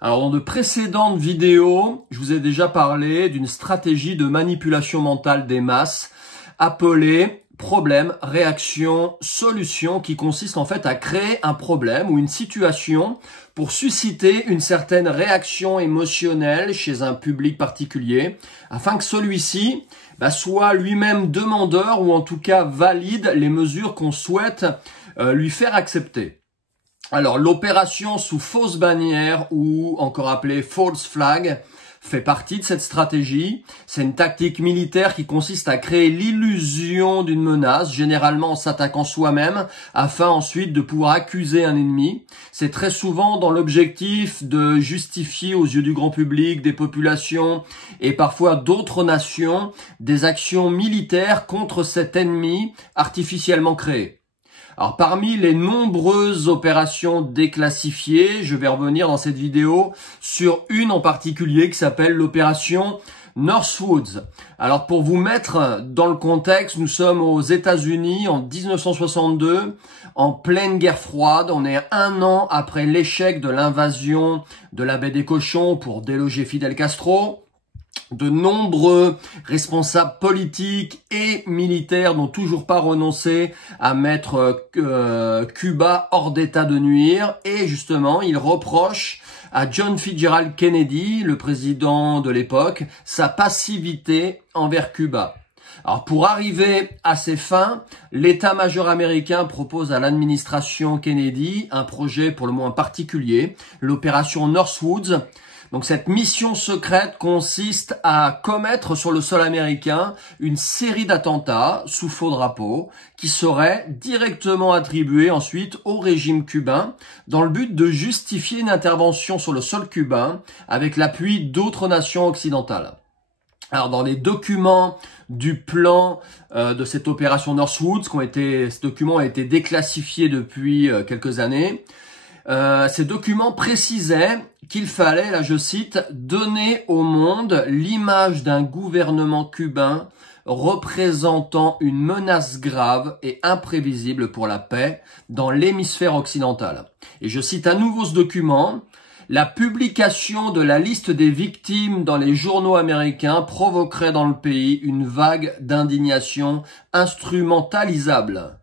Alors, dans de précédentes vidéos, je vous ai déjà parlé d'une stratégie de manipulation mentale des masses appelée problème, réaction, solution, qui consiste en fait à créer un problème ou une situation pour susciter une certaine réaction émotionnelle chez un public particulier, afin que celui-ci soit lui-même demandeur ou en tout cas valide les mesures qu'on souhaite lui faire accepter. Alors, l'opération sous fausse bannière ou encore appelée false flag fait partie de cette stratégie. C'est une tactique militaire qui consiste à créer l'illusion d'une menace, généralement en s'attaquant soi-même, afin ensuite de pouvoir accuser un ennemi. C'est très souvent dans l'objectif de justifier aux yeux du grand public, des populations et parfois d'autres nations des actions militaires contre cet ennemi artificiellement créé. Alors, parmi les nombreuses opérations déclassifiées, je vais revenir dans cette vidéo sur une en particulier qui s'appelle l'opération Northwoods. Alors, pour vous mettre dans le contexte, nous sommes aux États-Unis en 1962, en pleine guerre froide. On est 1 an après l'échec de l'invasion de la baie des Cochons pour déloger Fidel Castro. De nombreux responsables politiques et militaires n'ont toujours pas renoncé à mettre Cuba hors d'état de nuire, et justement ils reprochent à John Fitzgerald Kennedy, le président de l'époque, sa passivité envers Cuba. Alors, pour arriver à ces fins, l'état-major américain propose à l'administration Kennedy un projet pour le moins particulier, l'opération Northwoods. Donc, cette mission secrète consiste à commettre sur le sol américain une série d'attentats sous faux drapeau qui seraient directement attribués ensuite au régime cubain dans le but de justifier une intervention sur le sol cubain avec l'appui d'autres nations occidentales. Alors, dans les documents du plan de cette opération Northwoods, ce document a été déclassifié depuis quelques années, ces documents précisaient qu'il fallait, là je cite, donner au monde l'image d'un gouvernement cubain représentant une menace grave et imprévisible pour la paix dans l'hémisphère occidental. Et je cite à nouveau ce document: la publication de la liste des victimes dans les journaux américains provoquerait dans le pays une vague d'indignation instrumentalisable.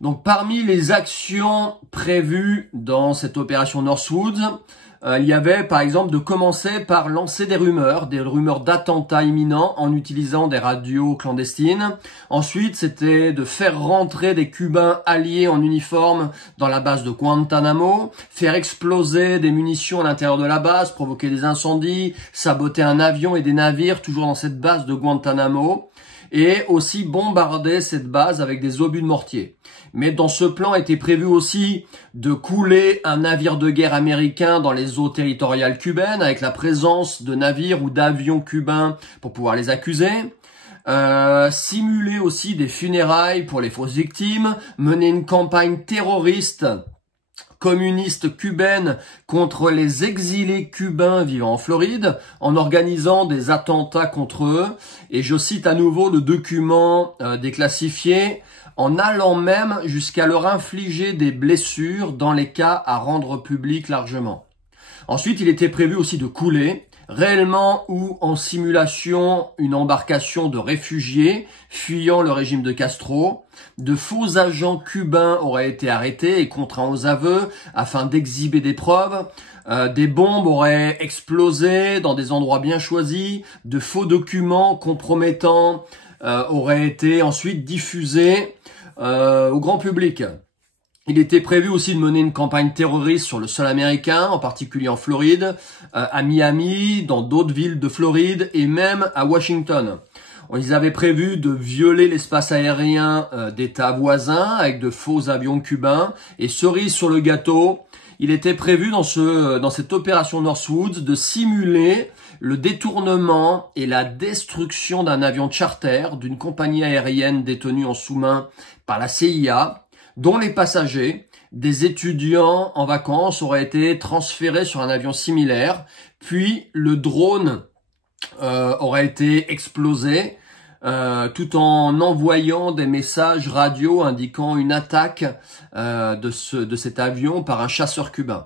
Donc, parmi les actions prévues dans cette opération Northwoods, il y avait par exemple de commencer par lancer des rumeurs d'attentats imminents en utilisant des radios clandestines. Ensuite, c'était de faire rentrer des Cubains alliés en uniforme dans la base de Guantanamo, faire exploser des munitions à l'intérieur de la base, provoquer des incendies, saboter un avion et des navires toujours dans cette base de Guantanamo, et aussi bombarder cette base avec des obus de mortier. Mais dans ce plan était prévu aussi de couler un navire de guerre américain dans les eaux territoriales cubaines avec la présence de navires ou d'avions cubains pour pouvoir les accuser. Simuler aussi des funérailles pour les fausses victimes, mener une campagne terroriste communiste cubaine contre les exilés cubains vivant en Floride, en organisant des attentats contre eux, et je cite à nouveau le document déclassifié, en allant même jusqu'à leur infliger des blessures dans les cas à rendre publics largement. Ensuite, il était prévu aussi de couler, réellement ou en simulation, une embarcation de réfugiés fuyant le régime de Castro. De faux agents cubains auraient été arrêtés et contraints aux aveux afin d'exhiber des preuves. Des bombes auraient explosé dans des endroits bien choisis. De faux documents compromettants auraient été ensuite diffusés au grand public. Il était prévu aussi de mener une campagne terroriste sur le sol américain, en particulier en Floride, à Miami, dans d'autres villes de Floride et même à Washington. Ils avaient prévu de violer l'espace aérien d'États voisins avec de faux avions cubains. Et cerise sur le gâteau, il était prévu dans cette opération Northwoods de simuler le détournement et la destruction d'un avion charter d'une compagnie aérienne détenue en sous-main par la CIA, dont les passagers, des étudiants en vacances, auraient été transférés sur un avion similaire, puis le drone aurait été explosé, tout en envoyant des messages radio indiquant une attaque de cet avion par un chasseur cubain.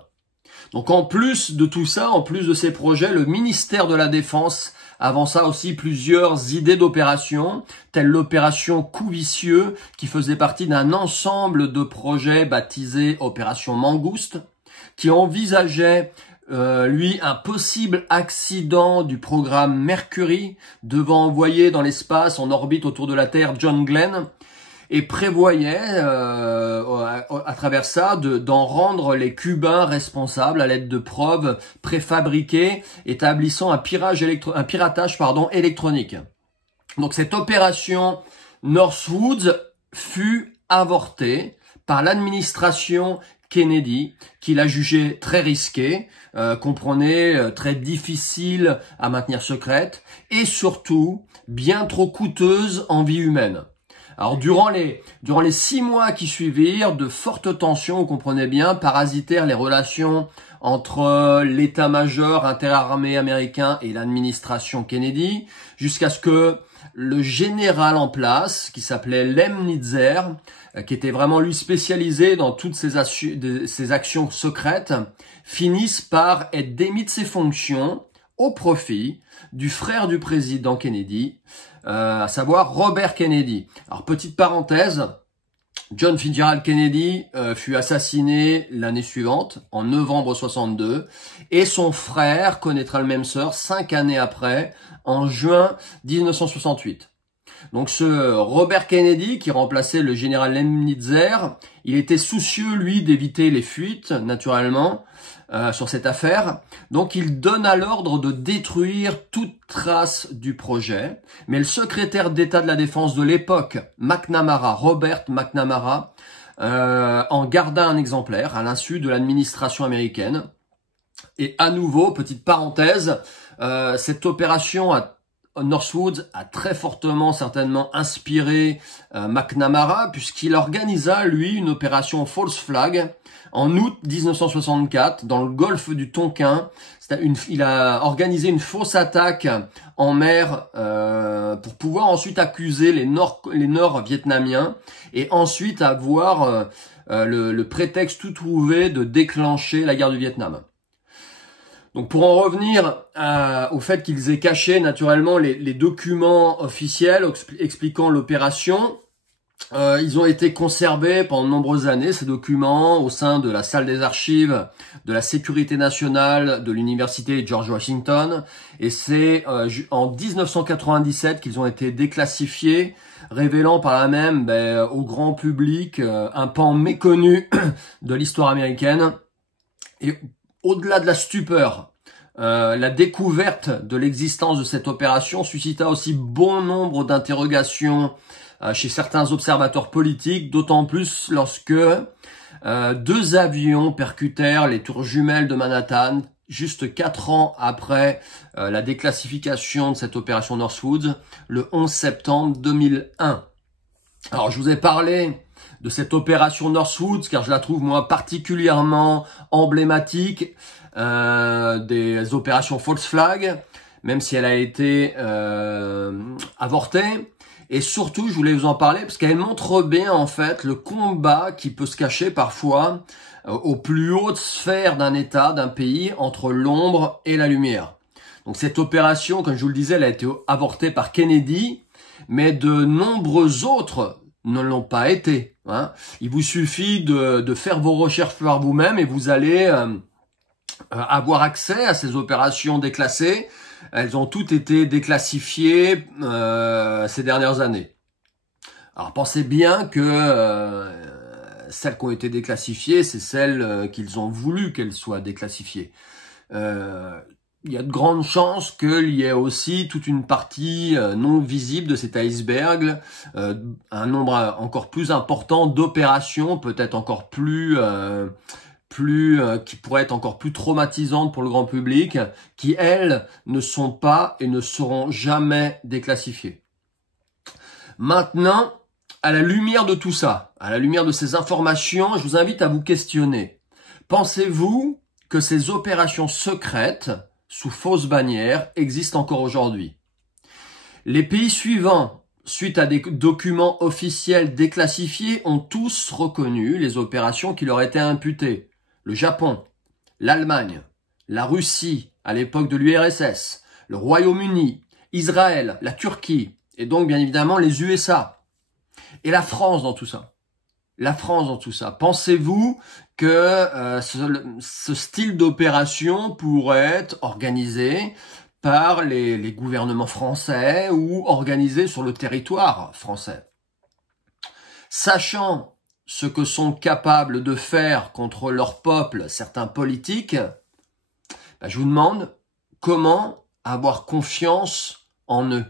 Donc en plus de tout ça, en plus de ces projets, le ministère de la Défense avança aussi plusieurs idées d'opérations, telle l'opération Coup Vicieux, qui faisait partie d'un ensemble de projets baptisés Opération Mangouste, qui envisageait un possible accident du programme Mercury devant envoyer dans l'espace en orbite autour de la Terre John Glenn, et prévoyait à travers ça d'en rendre les Cubains responsables à l'aide de preuves préfabriquées établissant un piratage électronique. Donc cette opération Northwoods fut avortée par l'administration Kennedy, qui l'a jugée très risquée, comprenez, très difficile à maintenir secrète et surtout bien trop coûteuse en vie humaine. Alors durant les 6 mois qui suivirent, de fortes tensions, vous comprenez bien, parasitèrent les relations entre l'état-major interarmé américain et l'administration Kennedy, jusqu'à ce que le général en place, qui s'appelait Lem Nitzer, qui était vraiment lui spécialisé dans toutes ces actions secrètes, finisse par être démis de ses fonctions au profit du frère du président Kennedy, à savoir Robert Kennedy. Alors petite parenthèse, John Fitzgerald Kennedy fut assassiné l'année suivante, en novembre 62, et son frère connaîtra le même sort 5 années après, en juin 1968. Donc ce Robert Kennedy, qui remplaçait le général Lemnitzer, il était soucieux, lui, d'éviter les fuites, naturellement, sur cette affaire. Donc il donna l'ordre de détruire toute trace du projet. Mais le secrétaire d'État de la Défense de l'époque, Robert McNamara, en garda un exemplaire à l'insu de l'administration américaine. Et à nouveau, petite parenthèse, cette opération Northwoods a très fortement certainement inspiré McNamara, puisqu'il organisa, lui, une opération False Flag en août 1964 dans le golfe du Tonkin. Il a organisé une fausse attaque en mer pour pouvoir ensuite accuser les Nord-Vietnamiens et ensuite avoir le prétexte tout trouvé de déclencher la guerre du Vietnam. Donc pour en revenir au fait qu'ils aient caché naturellement les documents officiels expliquant l'opération, ils ont été conservés pendant de nombreuses années, ces documents, au sein de la salle des archives de la sécurité nationale de l'université George Washington, et c'est en 1997 qu'ils ont été déclassifiés, révélant par là même au grand public un pan méconnu de l'histoire américaine. Et au-delà de la stupeur, la découverte de l'existence de cette opération suscita aussi bon nombre d'interrogations chez certains observateurs politiques, d'autant plus lorsque 2 avions percutèrent les tours jumelles de Manhattan, juste 4 ans après la déclassification de cette opération Northwoods, le 11 septembre 2001. Alors je vous ai parlé de cette opération Northwoods, car je la trouve moi particulièrement emblématique des opérations False Flag, même si elle a été avortée. Et surtout, je voulais vous en parler parce qu'elle montre bien en fait le combat qui peut se cacher parfois aux plus hautes sphères d'un État, d'un pays, entre l'ombre et la lumière. Donc cette opération, comme je vous le disais, elle a été avortée par Kennedy, mais de nombreux autres ne l'ont pas été. Il vous suffit de faire vos recherches par vous-même et vous allez avoir accès à ces opérations déclassées. Elles ont toutes été déclassifiées ces dernières années. Alors pensez bien que celles qui ont été déclassifiées, c'est celles qu'ils ont voulu qu'elles soient déclassifiées. Il y a de grandes chances qu'il y ait aussi toute une partie non visible de cet iceberg, un nombre encore plus important d'opérations, peut-être encore qui pourraient être encore plus traumatisantes pour le grand public, qui elles ne sont pas et ne seront jamais déclassifiées. Maintenant, à la lumière de tout ça, à la lumière de ces informations, je vous invite à vous questionner. Pensez-vous que ces opérations secrètes sous fausse bannière existent encore aujourd'hui? Les pays suivants, suite à des documents officiels déclassifiés, ont tous reconnu les opérations qui leur étaient imputées. Le Japon, l'Allemagne, la Russie à l'époque de l'URSS, le Royaume-Uni, Israël, la Turquie, et donc bien évidemment les USA. Et la France dans tout ça. La France dans tout ça. Pensez-vous que ce style d'opération pourrait être organisé par les gouvernements français ou organisé sur le territoire français? Sachant ce que sont capables de faire contre leur peuple certains politiques, je vous demande comment avoir confiance en eux.